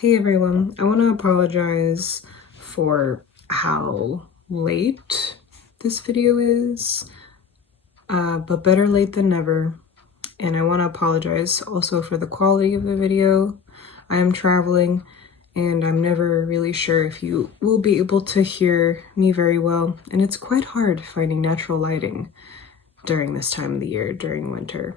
Hey everyone, I want to apologize for how late this video is, but better late than never. And I want to apologize also for the quality of the video. I am traveling and I'm never really sure if you will be able to hear me very well. And it's quite hard finding natural lighting during this time of the year, during winter.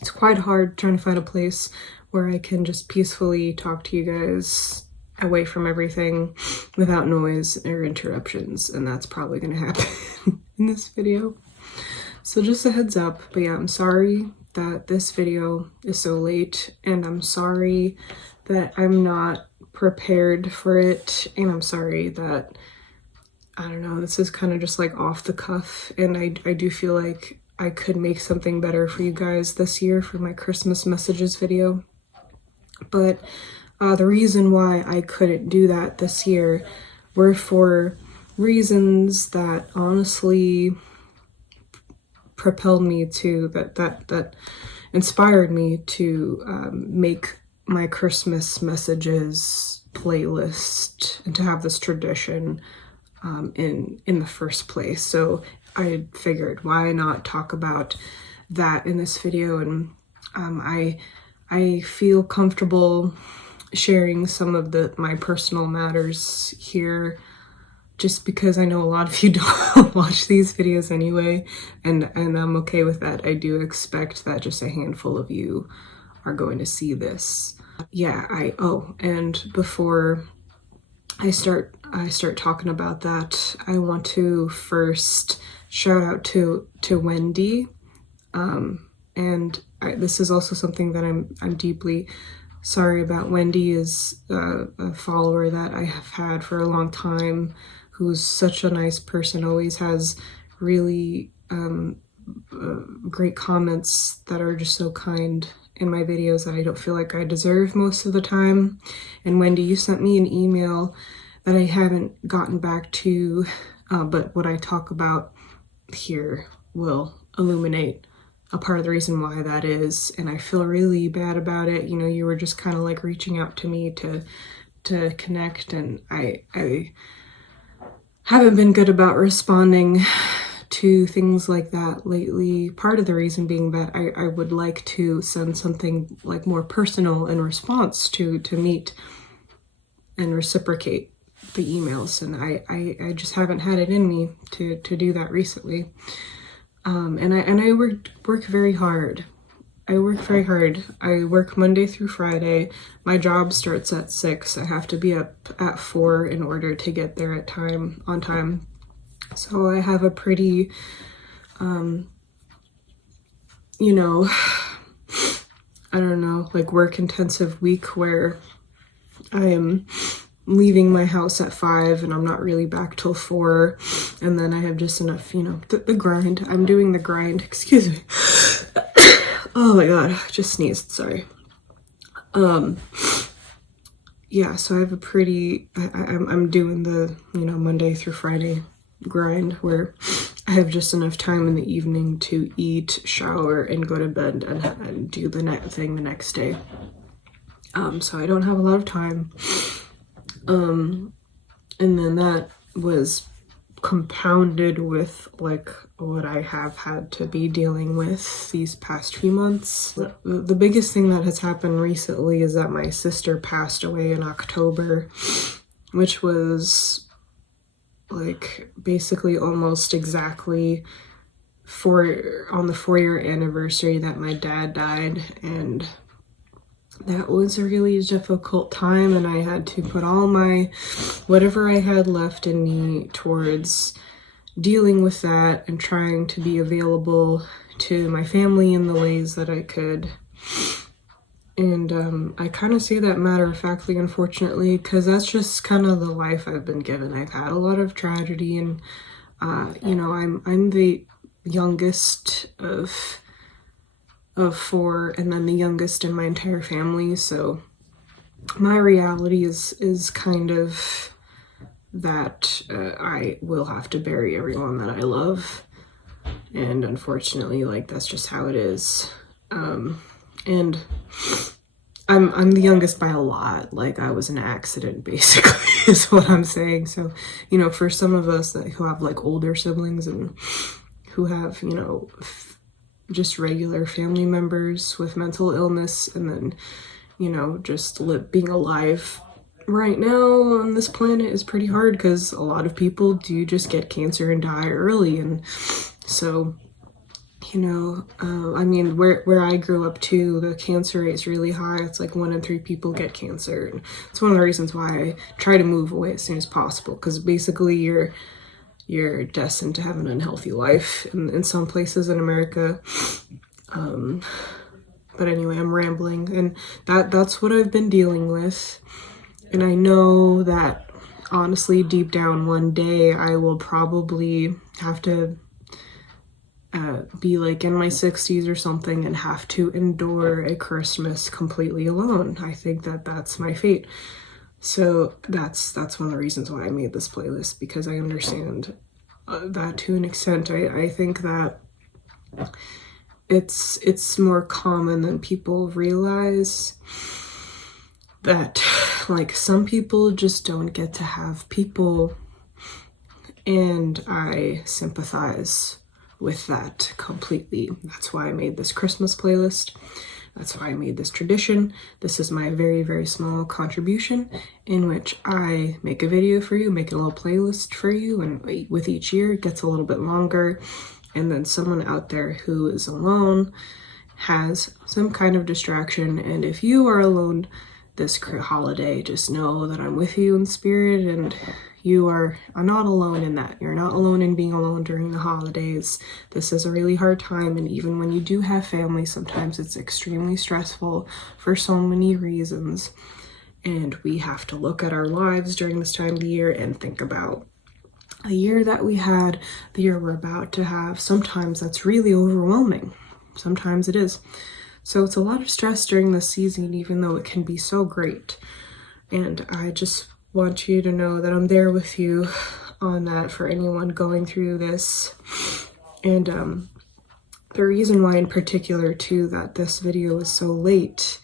It's quite hard trying to find a place where I can just peacefully talk to you guys away from everything without noise or interruptions, and that's probably going to happen in this video. So just a heads up, but yeah, I'm sorry that this video is so late, and I'm sorry that I'm not prepared for it, and I'm sorry that, I don't know, this is kind of just like off the cuff, and I do feel like I could make something better for you guys this year for my Christmas messages video. But the reason why I couldn't do that this year were for reasons that honestly propelled me to, that inspired me to make my Christmas messages playlist and to have this tradition in the first place. So I figured, why not talk about that in this video? And I feel comfortable sharing some of my personal matters here, just because I know a lot of you don't watch these videos anyway, and I'm okay with that. I do expect that just a handful of you are going to see this. Yeah, and before I start talking about that, I want to first shout out to Wendy, and this is also something that I'm deeply sorry about. Wendy is a follower that I have had for a long time, who's such a nice person, always has really great comments that are just so kind in my videos that I don't feel like I deserve most of the time. And Wendy, you sent me an email that I haven't gotten back to, but what I talk about here will illuminate a part of the reason why that is, and I feel really bad about it. You know, you were just kind of like reaching out to me to connect, and I haven't been good about responding to things like that lately. Part of the reason being that I would like to send something like more personal in response to meet and reciprocate the emails, and I just haven't had it in me to do that recently. And I work very hard. I work Monday through Friday. My job starts at 6. I have to be up at 4 in order to get there on time. So I have a pretty, you know, I don't know, like work intensive week where I am leaving my house at 5 and I'm not really back till 4, and then I have just enough, you know, the grind. I'm doing the grind, excuse me. Oh my god, I just sneezed, sorry. Yeah, so I have a pretty, I'm doing the, you know, Monday through Friday grind where I have just enough time in the evening to eat, shower, and go to bed and do the thing the next day. So I don't have a lot of time. And then that was compounded with like what I have had to be dealing with these past few months. The biggest thing that has happened recently is that my sister passed away in October, which was like basically almost exactly on the 4-year anniversary that my dad died, and that was a really difficult time, and I had to put all my whatever I had left in me towards dealing with that and trying to be available to my family in the ways that I could. And I kind of say that matter-of-factly, unfortunately, because that's just kind of the life I've been given. I've had a lot of tragedy, and you know, I'm the youngest of 4, and then the youngest in my entire family, so my reality is kind of that I will have to bury everyone that I love, and unfortunately, like, that's just how it is. And I'm the youngest by a lot. Like, I was an accident, basically, is what I'm saying. So, you know, for some of us who have like older siblings and who have, you know, just regular family members with mental illness, and then, you know, just being alive right now on this planet is pretty hard, because a lot of people do just get cancer and die early. And so, you know, I mean, where I grew up too, the cancer rate is really high. It's like 1 in 3 people get cancer. And it's one of the reasons why I try to move away as soon as possible, because basically you're destined to have an unhealthy life in some places in America. But anyway, I'm rambling, and that's what I've been dealing with. And I know that honestly, deep down, one day I will probably have to be like in my 60s or something and have to endure a Christmas completely alone. I think that that's my fate. So that's one of the reasons why I made this playlist, because I understand that to an extent. I think that it's more common than people realize that, like, some people just don't get to have people, and I sympathize with that completely. That's why I made this Christmas playlist. That's why I made this tradition. This is my very, very small contribution in which I make a video for you, make a little playlist for you, and with each year it gets a little bit longer. And then someone out there who is alone has some kind of distraction. And if you are alone this holiday, just know that I'm with you in spirit, and you are not alone in that. You're not alone in being alone during the holidays. This is a really hard time, and even when you do have family, sometimes it's extremely stressful for so many reasons. And we have to look at our lives during this time of the year and think about the year that we had, the year we're about to have. Sometimes that's really overwhelming. Sometimes it is. So it's a lot of stress during this season, even though it can be so great. And I just want you to know that I'm there with you on that, for anyone going through this. And the reason why in particular too that this video is so late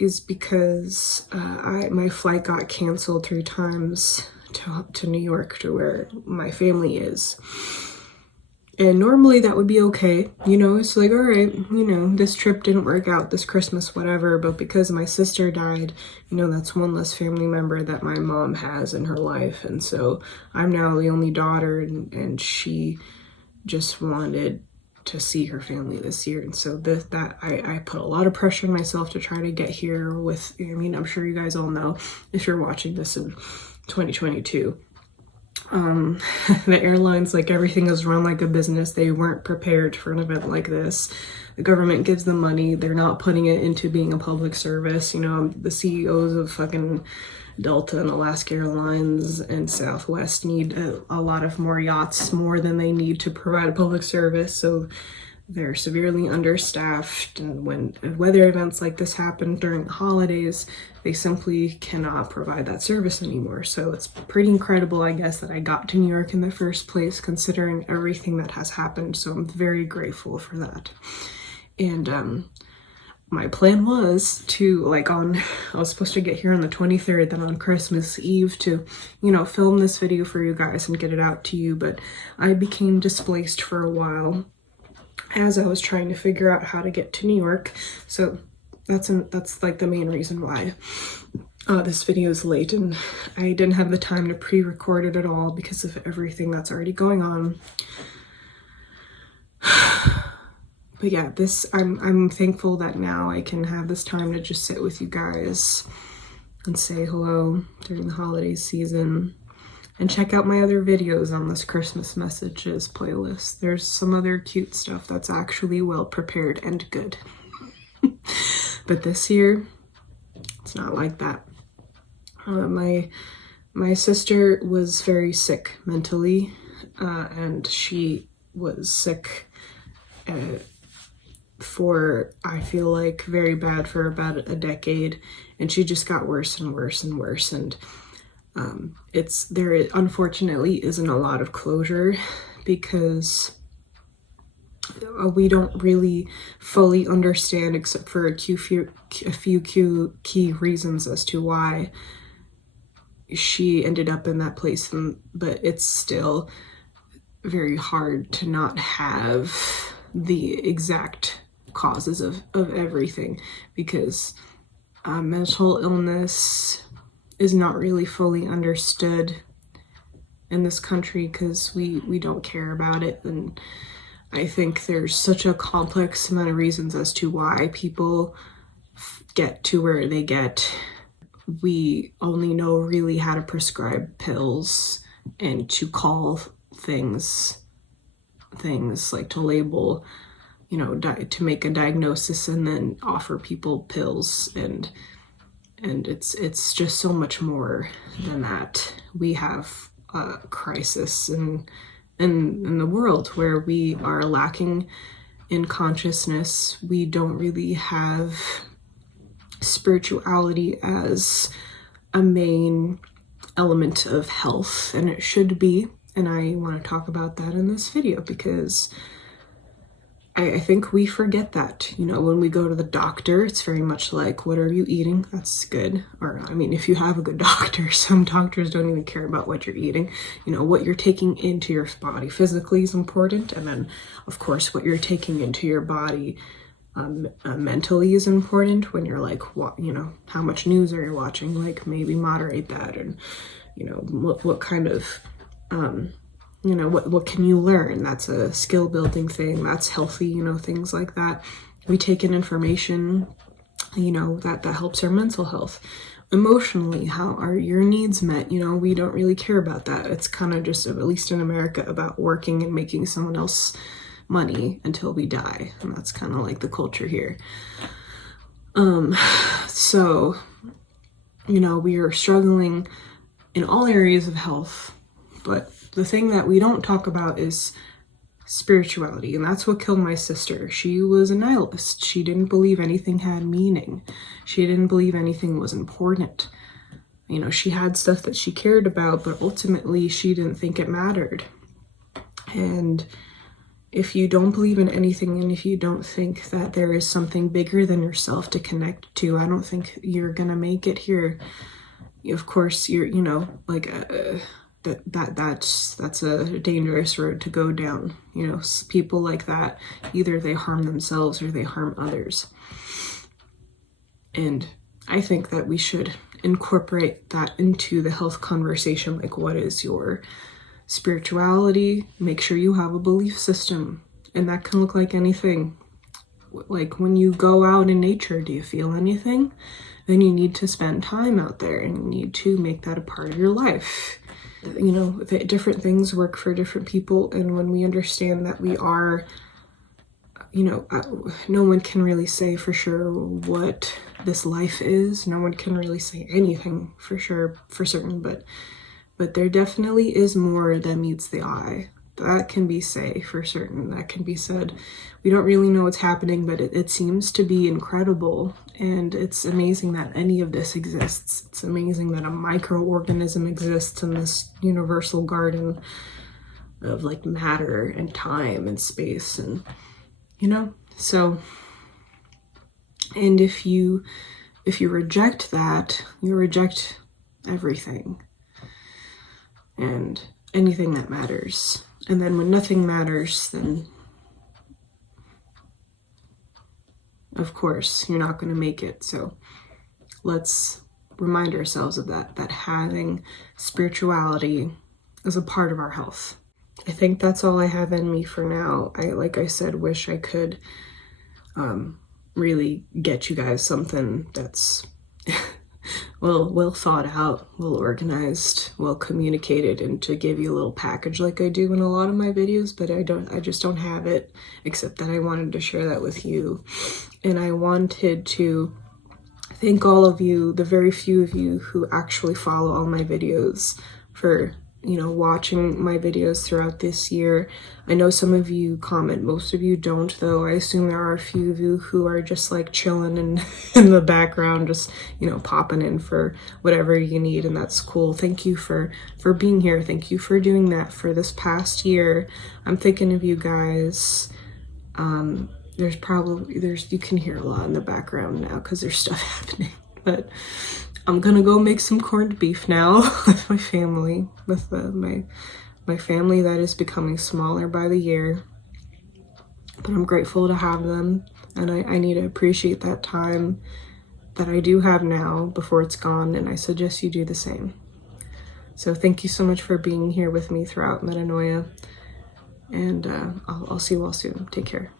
is because my flight got canceled 3 times to New York, to where my family is. And normally that would be okay, you know, it's like, all right, you know, this trip didn't work out, this Christmas, whatever. But because my sister died, you know, that's one less family member that my mom has in her life. And so I'm now the only daughter, and she just wanted to see her family this year. And so I put a lot of pressure on myself to try to get here with, I mean, I'm sure you guys all know, if you're watching this in 2022, the airlines, like, everything is run like a business. They weren't prepared for an event like this. The government gives them money. They're not putting it into being a public service. You know, the CEOs of fucking Delta and Alaska Airlines and Southwest need a lot of more yachts, more than they need to provide a public service. So they're severely understaffed, and when weather events like this happen during the holidays, they simply cannot provide that service anymore. So it's pretty incredible, I guess, that I got to New York in the first place, considering everything that has happened. So I'm very grateful for that. And my plan was to, like, I was supposed to get here on the 23rd, then on Christmas Eve to, you know, film this video for you guys and get it out to you. But I became displaced for a while as I was trying to figure out how to get to New York. So that's like the main reason why this video is late, and I didn't have the time to pre-record it at all because of everything that's already going on. But yeah, I'm thankful that now I can have this time to just sit with you guys and say hello during the holiday season. And check out my other videos on this Christmas messages playlist. There's some other cute stuff that's actually well prepared and good. But this year, it's not like that. My sister was very sick mentally, and she was sick for, I feel like, very bad for about a decade, and she just got worse and worse and worse. And there unfortunately isn't a lot of closure, because we don't really fully understand, except for a few key reasons as to why she ended up in that place. But it's still very hard to not have the exact causes of everything, because mental illness is not really fully understood in this country because we don't care about it. And I think there's such a complex amount of reasons as to why people get to where they get. We only know really how to prescribe pills and to call things like to label, to make a diagnosis and then offer people pills, and it's just so much more than that. We have a crisis in the world where we are lacking in consciousness. We don't really have spirituality as a main element of health, and it should be. And I want to talk about that in this video because I think we forget that. When we go to the doctor, it's very much like, what are you eating? That's good. Or, if you have a good doctor, some doctors don't even care about what you're eating. What you're taking into your body physically is important. And then, of course, what you're taking into your body mentally is important. When you're like, how much news are you watching? Like, maybe moderate that. And, what kind of, what can you learn? That's a skill building thing. That's healthy, things like that. We take in information, that helps our mental health. Emotionally, how are your needs met? We don't really care about that. It's kind of just, at least in America, about working and making someone else money until we die. And that's kind of like the culture here. So, we are struggling in all areas of health, but the thing that we don't talk about is spirituality, and that's what killed my sister. She was a nihilist. She didn't believe anything had meaning. She didn't believe anything was important. She had stuff that she cared about, but ultimately she didn't think it mattered. And if you don't believe in anything, and if you don't think that there is something bigger than yourself to connect to, I don't think you're gonna make it here. Of course, you're, that's a dangerous road to go down. People like that, either they harm themselves or they harm others. And I think that we should incorporate that into the health conversation. Like, what is your spirituality? Make sure you have a belief system, and that can look like anything. Like, when you go out in nature, do you feel anything? Then you need to spend time out there, and you need to make that a part of your life. Different things work for different people, and when we understand that we are, no one can really say for sure what this life is. No one can really say anything for sure, for certain, but there definitely is more than meets the eye. That can be said for certain. That can be said. We don't really know what's happening, but it seems to be incredible. And it's amazing that any of this exists. It's amazing that a microorganism exists in this universal garden of like matter and time and space. And, so, and if you reject that, you reject everything and anything that matters. And then when nothing matters, then of course you're not going to make it. So let's remind ourselves of that having spirituality is a part of our health. I think that's all I have in me for now. Like I said, wish I could really get you guys something that's well thought out, well organized, well communicated, and to give you a little package like I do in a lot of my videos, but I just don't have it, except that I wanted to share that with you. And I wanted to thank all of you, the very few of you who actually follow all my videos, for watching my videos throughout this year. I know some of you comment, most of you don't, though. I assume there are a few of you who are just like chilling in the background, just popping in for whatever you need, and that's cool. Thank you for being here. Thank you for doing that for this past year. I'm thinking of you guys. You can hear a lot in the background now because there's stuff happening. But I'm gonna go make some corned beef now with my family, with my family that is becoming smaller by the year. But I'm grateful to have them, and I need to appreciate that time that I do have now before it's gone, and I suggest you do the same. So thank you so much for being here with me throughout Metanoia, and I'll see you all soon. Take care.